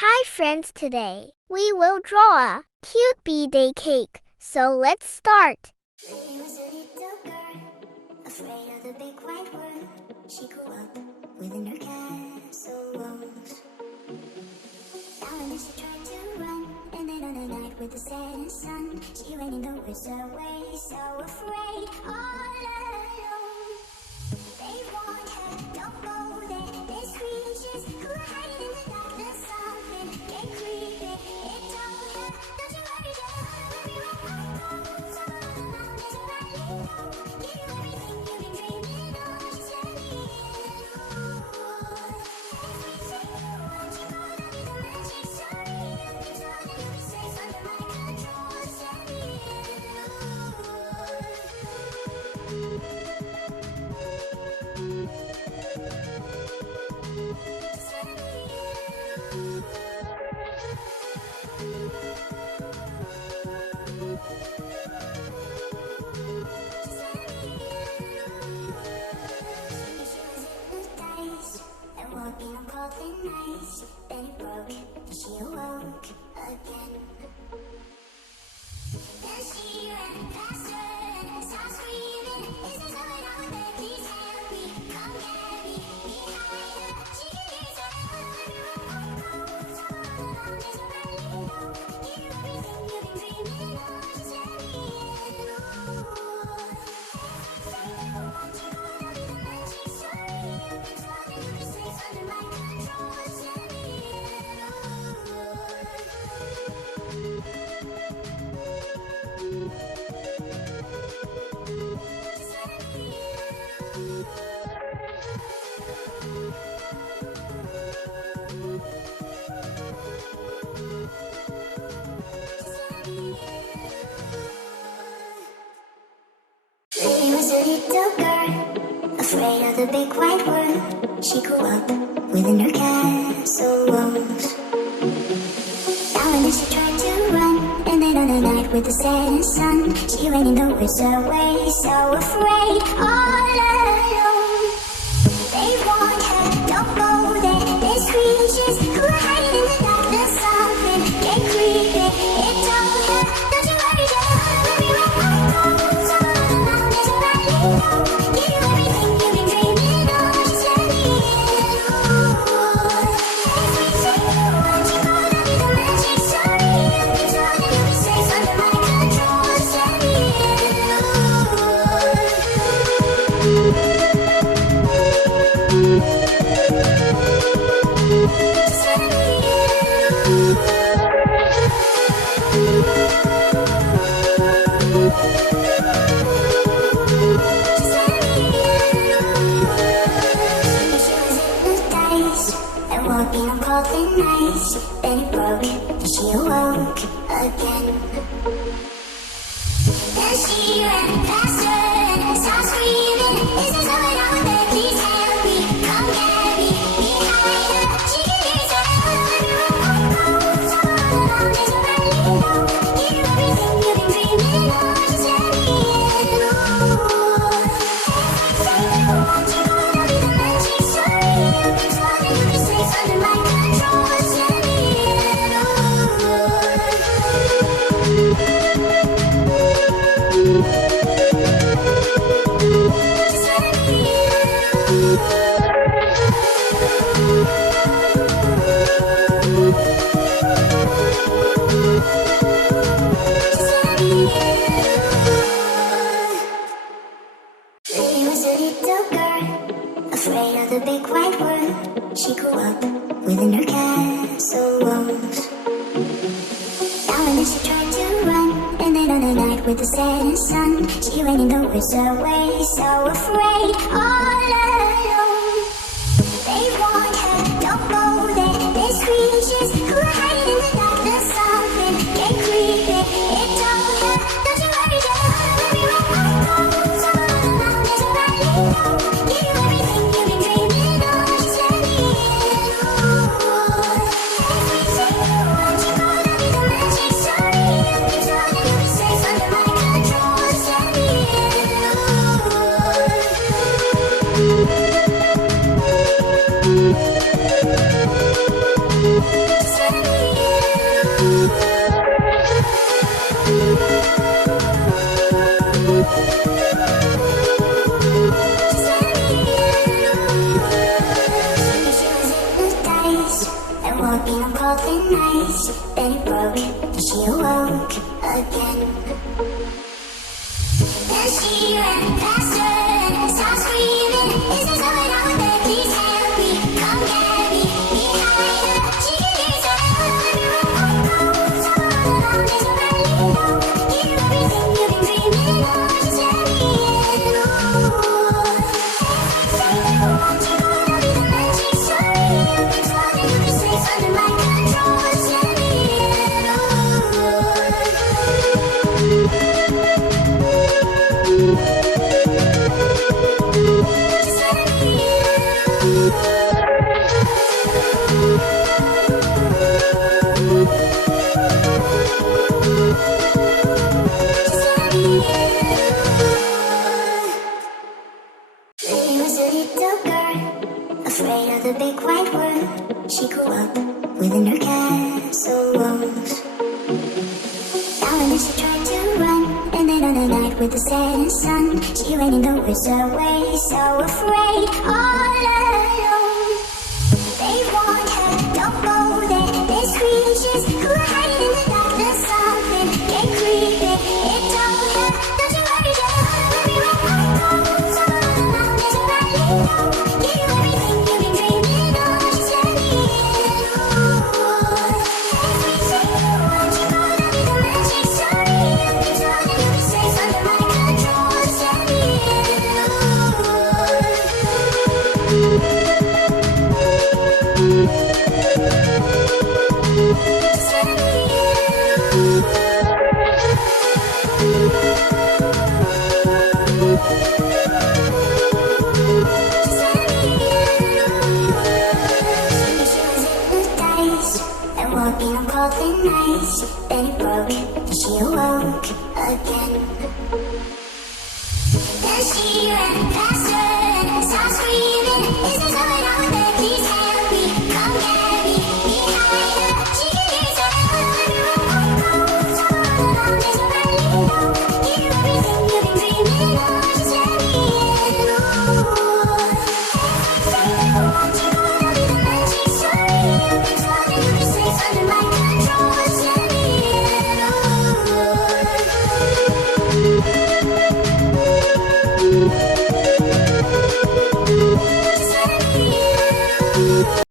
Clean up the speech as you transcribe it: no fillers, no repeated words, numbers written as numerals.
Hi friends, today we will draw a cute birthday cake. So let's start. She was a little girl, afraid of the big wide world. She grew up within her castle walls. Now and then she tried to run, and then on a night with the setting sun, she ran in the woods away, so afraid, all alone. They warned her, don't go there, there's creatures who are hiding in the darkness. Something get creepy, it told her, don't you worry, don't worry, won't go. Some of the mountains are valley low, give you everything you've been dreaming of, just let me in. Everything you want, you gonna be the magic story. You'll be told and you'll be safe under my control, just let me walking on cold thin ice, then it broke, and she awoke again. Then she ran faster and started screaming, is there someone out there, please help me, come get me, behind her, she can hear someone, everyone some of the mountains are valley low, give you everything you've been dreaming of, just let me in. Everything you want, you gonna be the magic story, you've been told and you'll be safe under my control, just let me in. She was a little girl, afraid of the big wide world. She grew up within her castle walls. Now and then she tried to run, and then on a night with the setting sun, she ran in the woods away, so afraid, all alone. They warned her, don't go there, there's creatures who are hiding in the darkness. Something get creepy, it told her, don't you worry, don't worry, won't go. Some of the mountains are valley low, give you everything you've been dreaming of, just let me in. Everything you want, you gonna be the magic story. You'll be told and you'll be safe under my control, just let me walking on cold thin ice, then it broke, and she awoke again. Then she ran faster and started screaming, is there someone out there, please help me, come get me, behind her, she can hear someone, everyone won't go. Some of the mountains are valley low, give you everything you've been dreaming of, just let me in. Everything you want, you gonna be the magic story. You'll be told and you'll be safe under my control, just let me in. Just let me She was a little girl, afraid of the big wide world. She grew up within her castle walls. Now and then she tried to run, and then on a night with the setting sun, she ran in the woods away, so afraid, all alone. They warned her, don't go there, there's creatures who are hiding in the darkness. Something get creepy, it told her, don't you worry, don't worry, won't go. Some of the mountains are valley low, give you everything you've been dreaming of, just let me in. Everything you want, you gonna be the magic story. You'll be told and you'll be safe under my control, just let me in. Walking on cold nights, then it broke, and she awoke again. Then she ran faster and started screaming, "Is there someone out there? Please help me, come get me behind her." She can hear someone everywhere I go. Someone all around, there's nobody to know. Give you everything you've been dreaming of, just let me in. Ooh. Every day you want to go, I'll be the magic story. You've been told that you'll be safe under my control. Just let me in. Just let me in. Just let me in. Lily was a little girl, afraid of the big white world. She grew up within her castle walls. Now and then she tried to run, and then on a night with the setting sun, she ran in the woods away, so afraid, all alone. They warned her, don't go there, there's creatures who are hiding in the darkness. Something get creepy, it told her, don't you worry, just follow everywhere I go. Someone all around, there's nobody to know. Give you everything you've been dreaming of, just let me in. Ooh. Every day you want to go, I'll be the magic story. You've been told that you'll be safe under my control, just let me in. Just let me in. Just let me in. She was hypnotized and walking on cold nights. Then it broke, and she awoke again. Then she ran faster and started screaming, "Is there someone out there? Please help